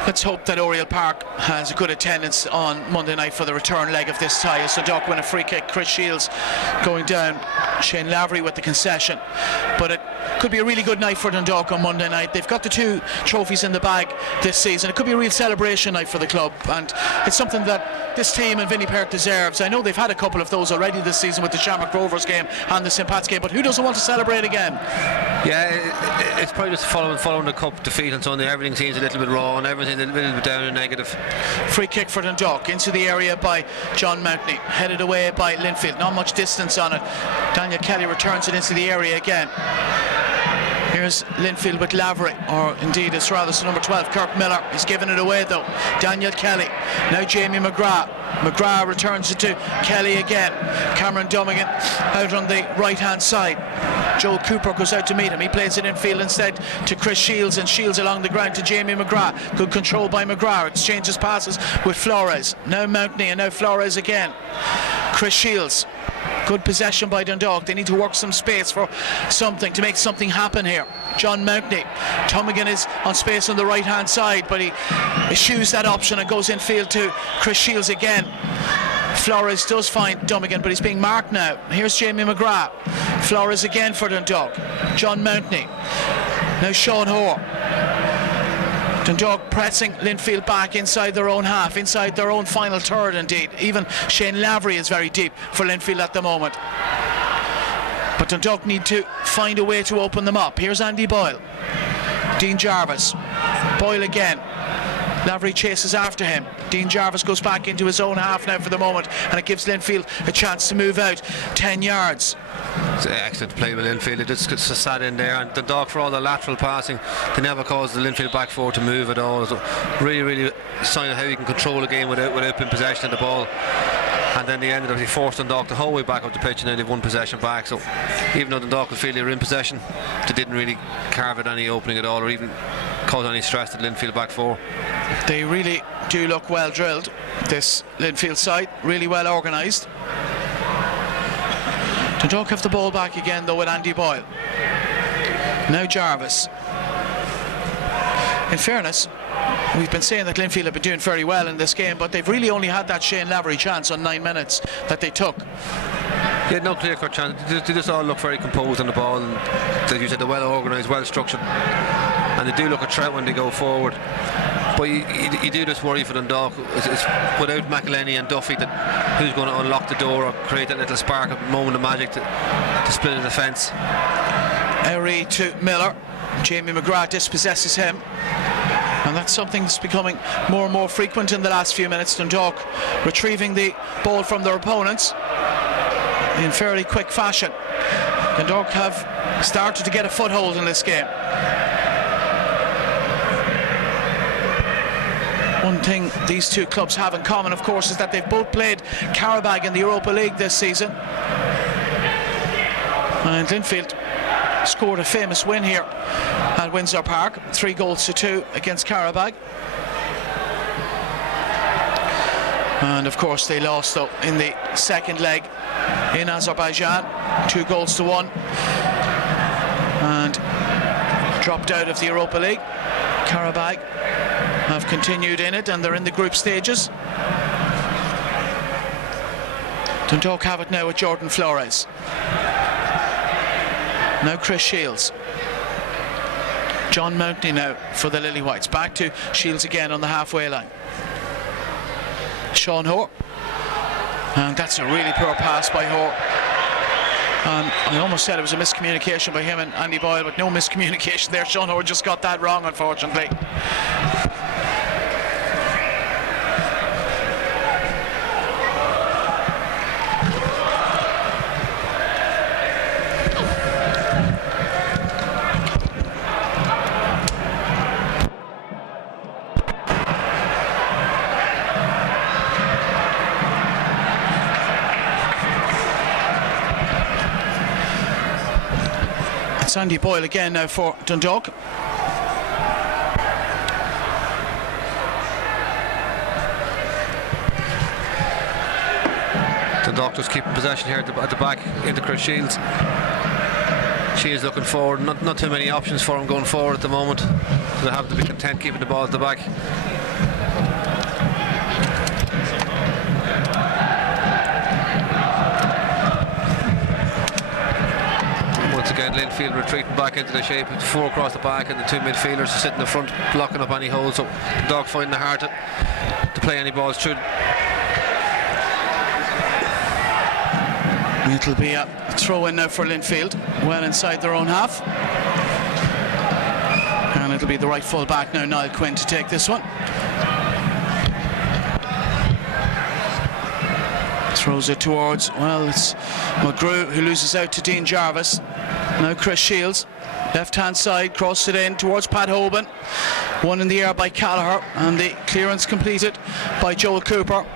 Let's hope that Oriel Park has a good attendance on Monday night for the return leg of this tie. As Dundalk win a free kick, Chris Shields going down, Shane Lavery with the concession. But it could be a really good night for Dundalk on Monday night. They've got the 2 trophies in the bag this season. It could be a real celebration night for the club, and it's something that this team and Vinnie Perth deserves. I know they've had a couple of those already this season with the Shamrock Rovers game and the St. Pat's game, but who doesn't want to celebrate again? Yeah, it's probably just following the cup defeat on Sunday. Everything seems a little bit raw and everything a little bit down and negative. Free kick for Dundalk into the area by John Mountney, headed away by Linfield. Not much distance on it. Daniel Kelly returns it into the area again. Here's Linfield with Lavery, or indeed it's rather so number 12, Kirk Miller. He's given it away though. Daniel Kelly, now Jamie McGrath. McGrath returns it to Kelly again. Cameron Dummigan out on the right hand side. Joel Cooper goes out to meet him. He plays it infield instead to Chris Shields, and Shields along the ground to Jamie McGrath. Good control by McGrath. Exchanges passes with Flores. Now Mountney and now Flores again. Chris Shields. Good possession by Dundalk. They need to work some space for something, to make something happen here. John Mountney. Dummigan is on space on the right hand side, but he eschews that option and goes infield to Chris Shields again. Flores does find Dummigan, but he's being marked now. Here's Jamie McGrath. Flores again for Dundalk. John Mountney. Now Sean Hoare. Dundalk pressing Linfield back inside their own half, inside their own final third indeed. Even Shane Lavery is very deep for Linfield at the moment. But Dundalk need to find a way to open them up. Here's Andy Boyle. Dean Jarvis. Boyle again. Lavery chases after him. Dean Jarvis goes back into his own half now for the moment, and it gives Linfield a chance to move out 10 yards. It's excellent play with Linfield. It just sat in there, and the Dundalk, for all the lateral passing, they never caused the Linfield back four to move at all. So really a sign of how you can control a game without being possession of the ball. And then they ended up, they forced Dundalk the whole way back up the pitch, and then they've won possession back. So even though Dundalk could feel they were in possession, they didn't really carve at any opening at all, or even cause any stress to the Linfield back four. They really do look well drilled, this Linfield side, really well organised. Dundalk have the ball back again though with Andy Boyle. Now Jarvis. In fairness, we've been saying that Linfield have been doing very well in this game, but they've really only had that Shane Lavery chance on 9 minutes that they took. Yeah, no clear-cut chance. They just all look very composed on the ball, and as you said, they're well organised, well structured, and they do look a threat when they go forward. But you do just worry for Dundalk. It's without McElhenney and Duffy, that who's going to unlock the door or create that little spark, a moment of magic to split a defence. Erie to Miller. Jamie McGrath dispossesses him, and that's something that's becoming more and more frequent in the last few minutes. Dundalk retrieving the ball from their opponents in fairly quick fashion. Dundalk have started to get a foothold in this game. One thing these two clubs have in common, of course, is that they've both played Qarabag in the Europa League this season. And Linfield scored a famous win here at Windsor Park, 3-2 against Qarabag. And of course they lost though in the second leg in Azerbaijan, 2-1, and dropped out of the Europa League. Qarabag have continued in it, and they're in the group stages. Dundalk have it now with Jordan Flores. Now Chris Shields. John Mountney now for the Lily Whites. Back to Shields again on the halfway line. Sean Hoare. And that's a really poor pass by Hoare. I almost said it was a miscommunication by him and Andy Boyle, but no miscommunication there. Sean Howard just got that wrong, unfortunately. It's Andy Boyle again now for Dundalk. Dundalk just keeping possession here at the back into Chris Shields. She is looking forward. Not too many options for him going forward at the moment. So they have to be content keeping the ball at the back. Once again, Linfield retreating back into the shape with 4 across the back and the 2 midfielders sitting in the front, blocking up any holes. So Dundalk finding it hard to play any balls through. It'll be a throw in now for Linfield, well inside their own half. And it'll be the right full back now, Niall Quinn, to take this one. Throws it towards, well, it's McGrew who loses out to Dean Jarvis. Now Chris Shields, left hand side, crossed it in towards Pat Hoban. One in the air by Callagher, and the clearance completed by Joel Cooper.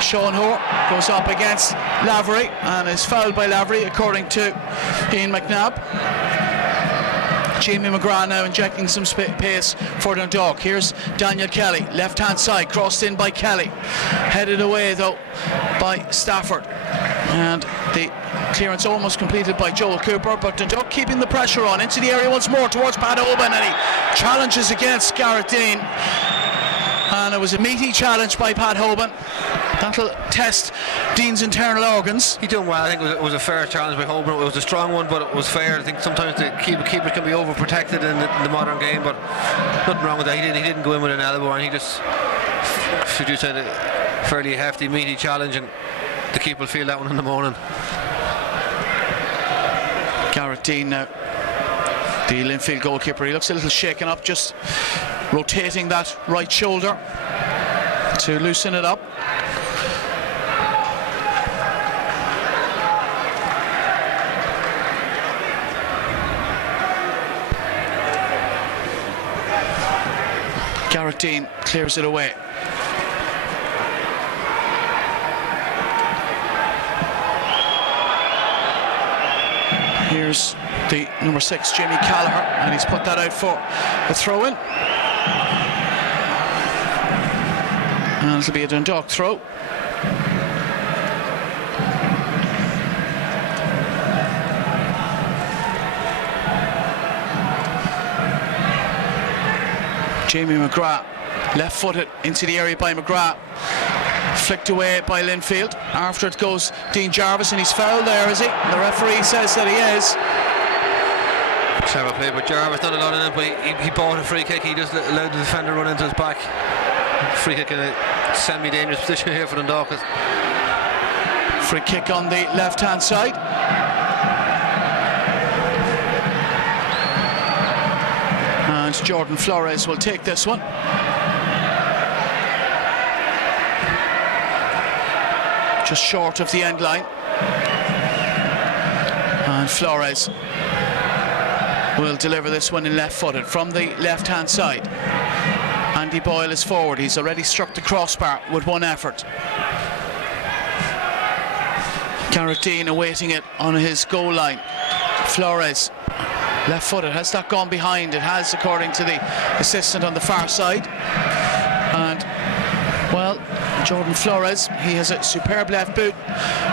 Sean Hoare goes up against Lavery and is fouled by Lavery, according to Ian McNabb. Jamie McGrath now injecting some pace for Dundalk. Here's Daniel Kelly, left hand side, crossed in by Kelly, headed away though by Stafford, and the clearance almost completed by Joel Cooper, but Dundalk keeping the pressure on into the area once more towards Pat Hoban, and he challenges against Gareth Dean, and it was a meaty challenge by Pat Hoban. That'll test Dean's internal organs. He done well. I think it was a fair challenge by Holborn. It was a strong one, but it was fair. I think sometimes the keeper can be overprotected in the modern game, but nothing wrong with that. He didn't go in with an elbow, and he just, should you say, a fairly hefty, meaty challenge, and the keeper will feel that one in the morning. Gareth Dean now, the Linfield goalkeeper. He looks a little shaken up, just rotating that right shoulder to loosen it up. Gareth Dean clears it away. Here's the number 6, Jamie Callagher, and he's put that out for a throw-in. And it'll be a Dundalk throw. Jamie McGrath, left-footed into the area by McGrath, flicked away by Linfield. After it goes Dean Jarvis, and he's fouled there, is he? The referee says that he is. Clever play, but Jarvis done a lot in it, but he bought a free kick. He just allowed the defender run into his back. Free kick in a semi-dangerous position here for Dundalk. Free kick on the left-hand side. And Jordan Flores will take this one. Just short of the end line. And Flores will deliver this one in left-footed from the left-hand side. Andy Boyle is forward. He's already struck the crossbar with one effort. Gareth Dean awaiting it on his goal line. Flores, left-footed. Has that gone behind? It has, according to the assistant on the far side. And, well, Jordan Flores, he has a superb left boot,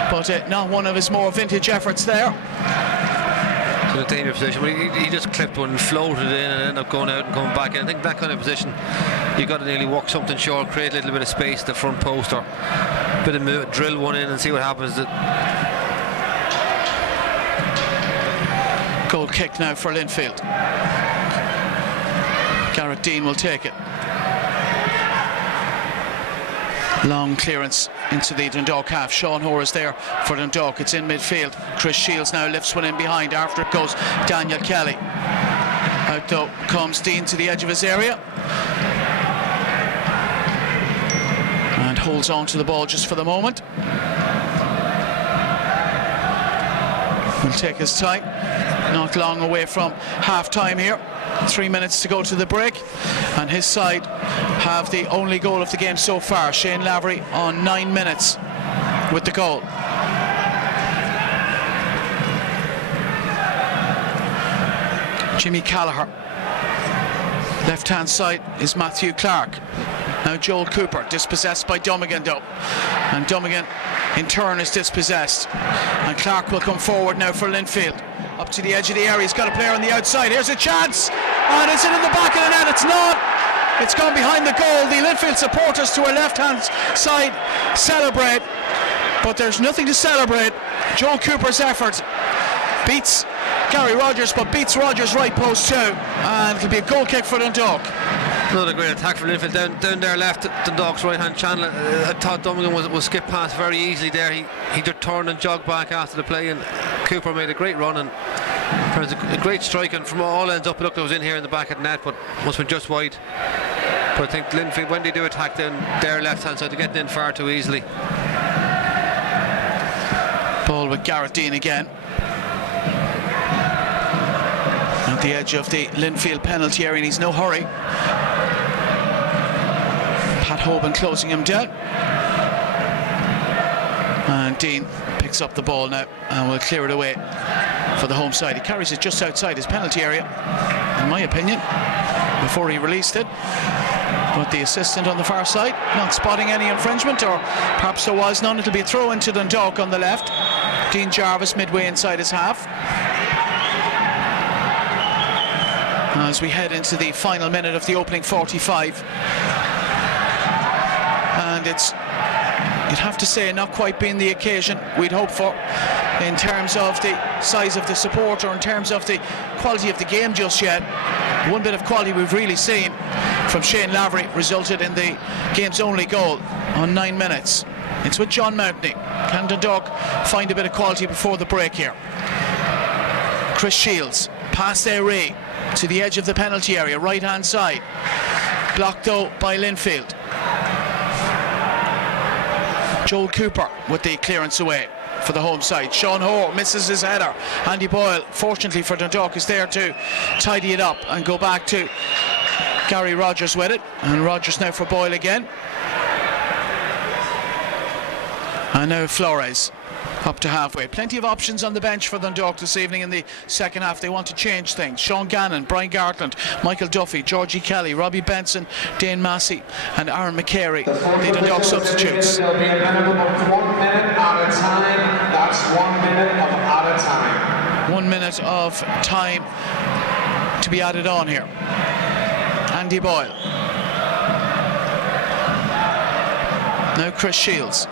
but not one of his more vintage efforts there. In a dangerous position, but he just clipped one, floated in, and ended up going out and coming back in. I think that kind of position, you got to nearly walk something short, create a little bit of space at the front post, or a bit of move, drill one in and see what happens. Goal kick now for Linfield. Gareth Dean will take it. Long clearance into the Dundalk half. Sean Hoare is there for Dundalk. It's in midfield. Chris Shields now lifts one in behind. After it goes Daniel Kelly. Out though comes Dean to the edge of his area. And holds on to the ball just for the moment. Will take his time. Not long away from half time here. 3 minutes to go to the break, and his side have the only goal of the game so far. Shane Lavery on 9 minutes with the goal. Jimmy Callagher. Left hand side is Matthew Clark. Now Joel Cooper, dispossessed by Dummigan though, and Dummigan in turn is dispossessed, and Clark will come forward now for Linfield. Up to the edge of the area, he's got a player on the outside. Here's a chance, and it's in the back of the net. It's not. It's gone behind the goal. The Linfield supporters to our left-hand side celebrate, but there's nothing to celebrate. Joel Cooper's effort beats Gary Rogers, but beats Rogers' right post too, and it'll be a goal kick for Dundalk. Another great attack for Linfield down there left Dundalk's right hand channel. I thought Dummigan was skipped past very easily there. He just turned and jogged back after the play, and Cooper made a great run, and there was a great strike, and from all ends up it looked it was in here in the back of the net, but must have been just wide. But I think Linfield, when they do attack down their left hand side, they're getting in far too easily. Ball with Gareth Dean again. At the edge of the Linfield penalty area, and he's no hurry. Pat Hoban closing him down. And Dean picks up the ball now and will clear it away for the home side. He carries it just outside his penalty area, in my opinion, before he released it. But the assistant on the far side not spotting any infringement, or perhaps there was none. It'll be a throw into Dundalk on the left. Dean Jarvis midway inside his half. As we head into the final minute of the opening 45, and it's, you'd have to say, not quite been the occasion we'd hoped for in terms of the size of the support or in terms of the quality of the game just yet. One bit of quality we've really seen from Shane Lavery resulted in the game's only goal on 9 minutes. It's with John Mountney. Can Dundalk find a bit of quality before the break here? Chris Shields, past Ray to the edge of the penalty area, right hand side. Blocked though by Linfield. Joel Cooper with the clearance away for the home side. Sean Hoare misses his header. Andy Boyle, fortunately for Dundalk, is there to tidy it up and go back to Gary Rogers with it. And Rogers now for Boyle again. And now Flores up to halfway. Plenty of options on the bench for Dundalk this evening in the second half. They want to change things. Sean Gannon, Brian Gartland, Michael Duffy, Georgie Kelly, Robbie Benson, Dane Massey and Aaron McCary, the Dundalk substitutes. There'll be a minimum of 1 minute at a time. That's 1 minute of at a time. 1 minute of time to be added on here. Andy Boyle. Now Chris Shields.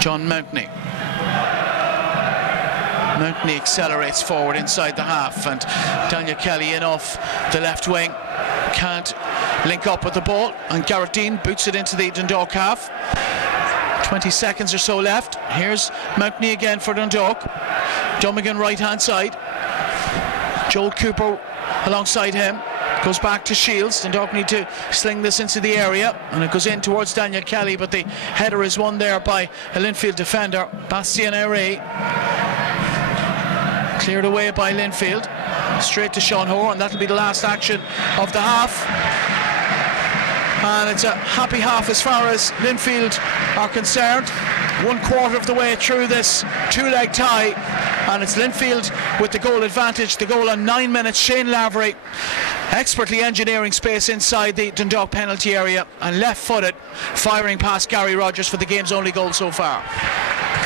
John Mountney. Mountney accelerates forward inside the half, and Daniel Kelly in off the left wing. Can't link up with the ball, and Gareth Dean boots it into the Dundalk half. 20 seconds or so left. Here's Mountney again for Dundalk. Dummigan right hand side. Joel Cooper alongside him. Goes back to Shields. Dundalk need to sling this into the area, and it goes in towards Daniel Kelly, but the header is won there by a Linfield defender, Bastien Ray. Cleared away by Linfield. Straight to Sean Hoare, and that'll be the last action of the half. And it's a happy half as far as Linfield are concerned. 1/4 of the way through this two-leg tie, and it's Linfield with the goal advantage. The goal on 9 minutes. Shane Lavery expertly engineering space inside the Dundalk penalty area, and left-footed firing past Gary Rogers for the game's only goal so far.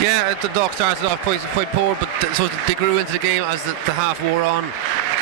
Yeah, Dundalk started off quite poor, but so they grew into the game as the half wore on.